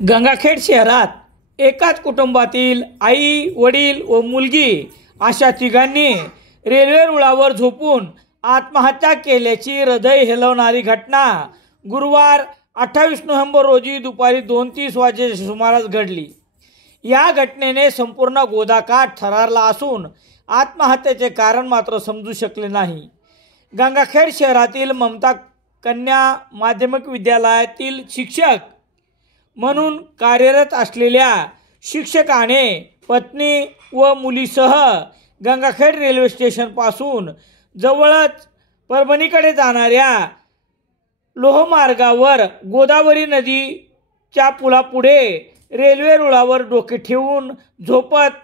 गंगाखेड शहरात एकाच कुटुंबातील आई, वडील व मुलगी अशा तिघांनी रेल्वे रुळावर झोपून आत्महत्या केल्याची हृदय हेलवणारी घटना गुरुवार 28 नोव्हेंबर रोजी दुपारी 2:30 वाजेच्या सुमारास घडली। या घटनेने संपूर्ण गोदाकाठ थरारला असून आत्महत्येचे कारण मात्र समजू शकले नाही। गंगाखेड शहरातील ममता कन्या माध्यमिक विद्यालयातील शिक्षक म्हणून कार्यरत असलेल्या शिक्षकाने पत्नी व मुलीसह गंगाखेड रेल्वे स्टेशनपासून जवळच परभणीकडे जाणाऱ्या लोहमार्गावर गोदावरी नदीच्या पुलापुढे रेल्वे रुळावर डोके ठेवून झोपत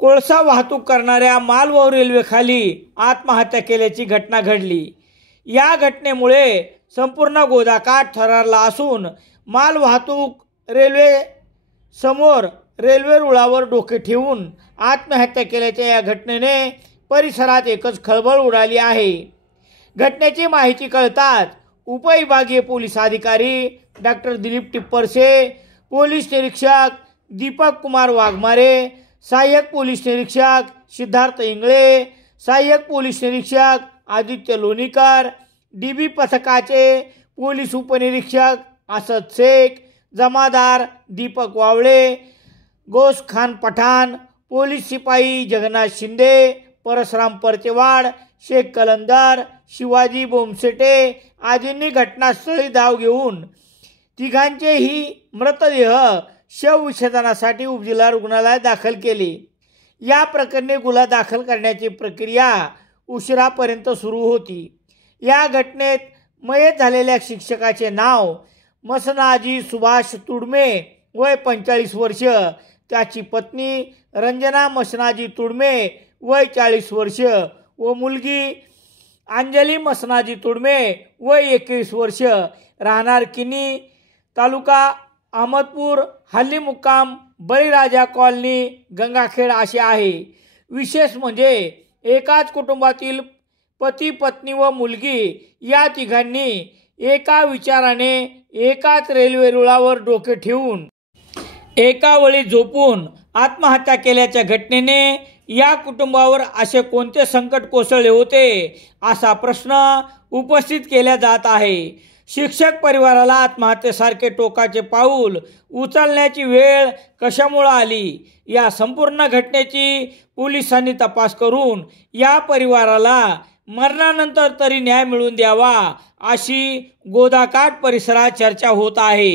कोळसा वाहतूक करणाऱ्या मालवाहू रेल्वेखाली आत्महत्या केल्याची घटना घडली। या घटनेमुळे संपूर्ण गोदाकाठ थरारला असून माल वाहतूक रेल्वे समोर रेल्वे रुळावर डोके ठेवून आत्महत्या केल्याच्या या घटनेने परिसरात एकच खळबळ उडाली आहे। घटनेची माहिती कळताच उपविभागीय पोलीस अधिकारी डॉक्टर दिलीप टिप्परसे, पोलीस निरीक्षक दीपक कुमार वाघमारे, सहाय्यक पोलीस निरीक्षक सिद्धार्थ इंगळे, सहाय्यक पोलीस निरीक्षक आदित्य लोणीकर, डीबी पथकाचे पोलीस उपनिरीक्षक असद शेख, जमादार दीपक वावळे, गौस खान पठाण, पोलीस सिपाही जगन्नाथ शिंदे, परसराम परतेवाड, शेख कलंदर, शिवाजी बोमसेटे आदींनी घटनास्थळी धाव घेऊन तिघांचेही मृतदेह शवविच्छेदनासाठी उपजिल्हा रुग्णालयात दाखल केले। या प्रकरणी गुन्हा दाखल करण्याची प्रक्रिया उशिरापर्यंत सुरू होती। या घटनेत मयत झालेल्या शिक्षकाचे नाव मसनाजी सुभाष तुडमे, वय 45 वर्ष, त्याची पत्नी रंजना मसनाजी तुडमे, वय 40 वर्ष व मुलगी अंजली मसनाजी तुडमे, वय 21 वर्ष, राहणार किनी, तालुका अहमदपूर, हल्ली मुक्काम बळीराजा कॉलनी, गंगाखेड असे आहे। विशेष म्हणजे एकाच कुटुंबातील पती, पत्नी व मुलगी या तिघांनी एका विचाराने एकाच रेल्वे रुळावर डोके ठेवून एका वेळी झोपून आत्महत्या केल्याच्या घटनेने या कुटुंबावर असे कोणते संकट कोसळले होते असा प्रश्न उपस्थित केला जात आहे। शिक्षक परिवाराला आत्महत्येसारखे टोकाचे पाऊल उचलण्याची वेळ कशामुळे आली, या संपूर्ण घटनेची पोलिसांनी तपास करून या परिवाराला मरणानंतर तरी न्याय मिळवून द्यावा अशी गोदाकाठ परिसरात चर्चा होत आहे।